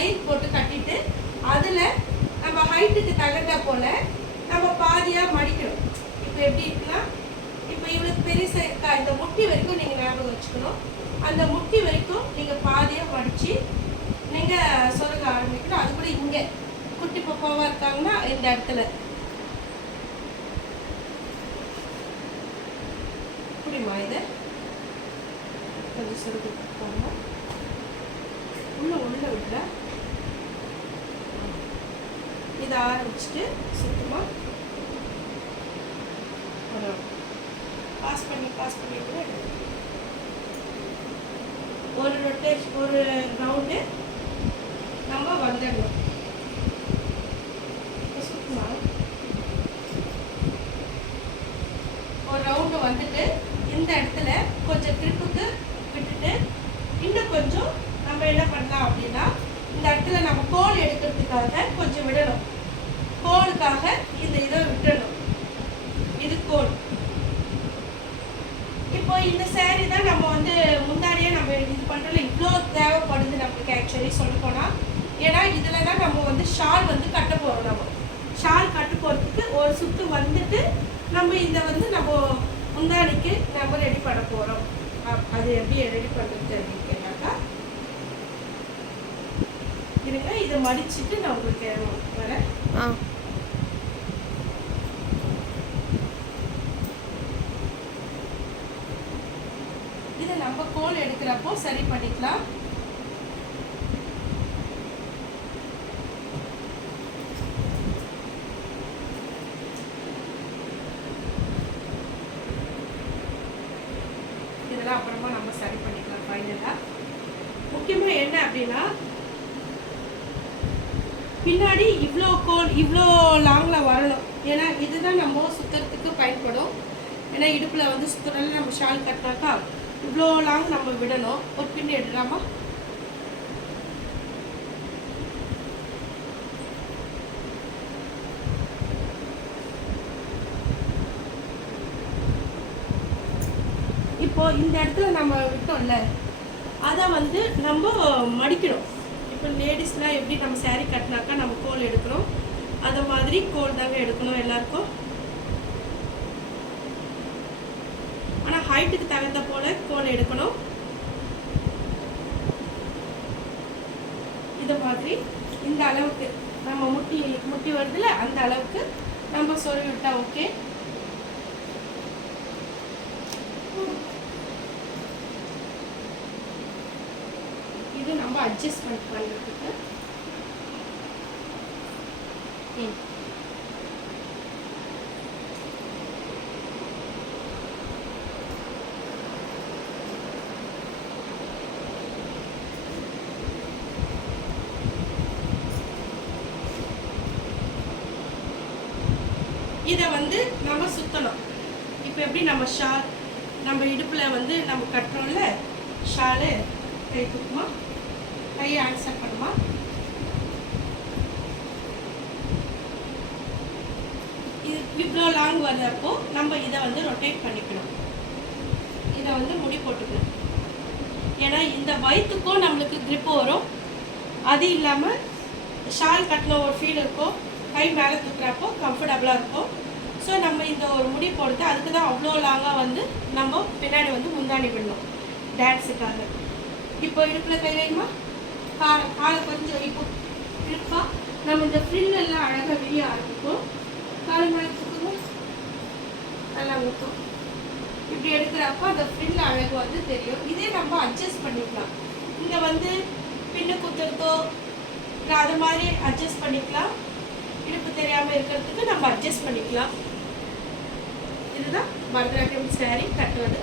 கயிறு போட்டு கட்டிட்டு அதில் நம்ம ஹைட்டுக்கு தகுந்த போல் நம்ம பாதியாக மடிக்கணும். இப்போ எப்படி இருக்குன்னா, இப்போ இவளுக்கு பெருசு இந்த முட்டி வரைக்கும் நீங்கள் ஞாபகம் வச்சுக்கணும். அந்த முட்டி வரைக்கும் நீங்கள் பாதியாக மடித்து நீங்கள் சொருக ஆரம்பிக்கணும். அது கூட இங்கே குட்டி பப்பாவாக இருக்காங்கன்னா இந்த இடத்துல புரியுமா? இதை கொஞ்சம் சொருக போங்க, உள்ள விட்டுற. இதை ஆரம்பிச்சுட்டு சுத்தமாக பாஸ் பண்ணி கூட ஒரு ரொட்டேஷன், ஒரு ரவுண்டு நம்ம வந்துடணும். சுத்தமா ஒரு ரவுண்டு வந்துட்டு இந்த இடத்துல கொஞ்சம் கிரிப்புக்கு விட்டுட்டு இன்னும் கொஞ்சம் நம்ம என்ன பண்ணலாம் அப்படின்னா, இந்த இடத்துல நம்ம கோல் எடுக்கிறதுக்காக கொஞ்சம் விடணும். கோலுக்காக இந்த இதை விட்டுடணும். இது கோல். இப்போ இந்த சேரீ தான் நம்ம வந்து முன்னாடியே நம்ம இது பண்ணுறதுல இவ்வளோ தேவைப்படுது நம்மளுக்கு ஆக்சுவலி சொல்ல போனால். ஏன்னா இதில் தான் நம்ம வந்து ஷால் வந்து கட்ட போகிறோம். நம்ம ஷால் கட்ட போகிறதுக்கு ஒரு சுற்று வந்துட்டு நம்ம இதை வந்து நம்ம முந்தானிக்கு நம்ம ரெடி பண்ண போகிறோம். அது எப்படி ரெடி பண்ணுறது அப்படின்னு கேட்டாக்கா, இருங்க இதை மடிச்சுட்டு நான் உங்களுக்கு வரேன். இதை நம்ம கோல் எடுக்கிறப்போ சரி பண்ணிக்கலாம். இதெல்லாம் அப்புறமா நம்ம சரி பண்ணிக்கலாம் ஃபைனலாக. முக்கியமாக என்ன அப்படின்னா, பின்னாடி இவ்வளோ கோல் இவ்வளோ லாங்கில் வரணும். ஏன்னா இதுதான் நம்ம சுற்றுறதுக்கு பயன்படும். ஏன்னா இடுப்பில் வந்து சுற்றுறதுல நம்ம ஷால் கட்டினாக்கா இவ்வளோ லாங் நம்ம விடணும். ஒரு பின் எடுக்கலாமா? இப்போ இந்த இடத்துல நம்ம விட்டோம்ல, அதை வந்து நம்ம மடிக்கணும். இப்போ லேடிஸ்லாம் எப்படி நம்ம சேரீ கட்டினாக்கா நம்ம கோல் எடுக்கிறோம், அதை மாதிரி கோல் தாங்க எடுக்கணும் எல்லாருக்கும். ஆனால் ஹைட்டுக்கு தகுந்த போல கோல் எடுக்கணும். இதை மாதிரி இந்த அளவுக்கு நம்ம முட்டி வருதுல அந்த அளவுக்கு நம்ம சொல்லி விட்டா ஓகே. இது நம்ம அட்ஜஸ்ட்மெண்ட் பண்ணுறதுக்கு. இதை வந்து நம்ம சுற்றணும். இப்போ எப்படி நம்ம ஷால் நம்ம இடுப்பில் வந்து நம்ம கட்டுறோம்ல ஷாலு, கை தூக்குமா, கையை ஆன்சர் பண்ணுமா. இது இவ்வளோ லாங் வர்றப்போ நம்ம இதை வந்து ரொட்டேட் பண்ணிக்கணும். இதை வந்து முடி போட்டுக்கணும். ஏன்னா இந்த வயிற்றுக்கும் நம்மளுக்கு கிரிப்பு வரும். அது இல்லாமல் ஷால் கட்டின ஒரு ஃபீல் இருக்கும். கை மேலே தூக்குறப்போ கம்ஃபர்டபுளாக இருக்கும். ஸோ நம்ம இந்த ஒரு முடி போடுறது அதுக்கு தான் அவ்வளோ லாங்காக வந்து நம்ம பின்னாடி வந்து முந்தாணி விடணும் டான்ஸுக்காக. இப்போ இடுப்பில் கை வைமா, காலை கொஞ்சம் இப்போ இருப்பா. நம்ம இந்த ஃப்ரில் எல்லாம் அழகாக விரிய ஆரம்பிக்கும். காலை மேலே தூக்குங்க, நல்லா ஊற்றும். இப்படி எடுக்கிறப்போ அந்த ஃப்ரில் அழகு வந்து தெரியும். இதே நம்ம அட்ஜஸ்ட் பண்ணிக்கலாம். இங்கே வந்து பின்னு குத்துறதோ அது மாதிரி அட்ஜஸ்ட் பண்ணிக்கலாம். இடுப்பு தெரியாமல் இருக்கிறதுக்கு நம்ம அட்ஜஸ்ட் பண்ணிக்கலாம். இதுதான் பரதநாட்டியம் சேரீ கட்டுவது.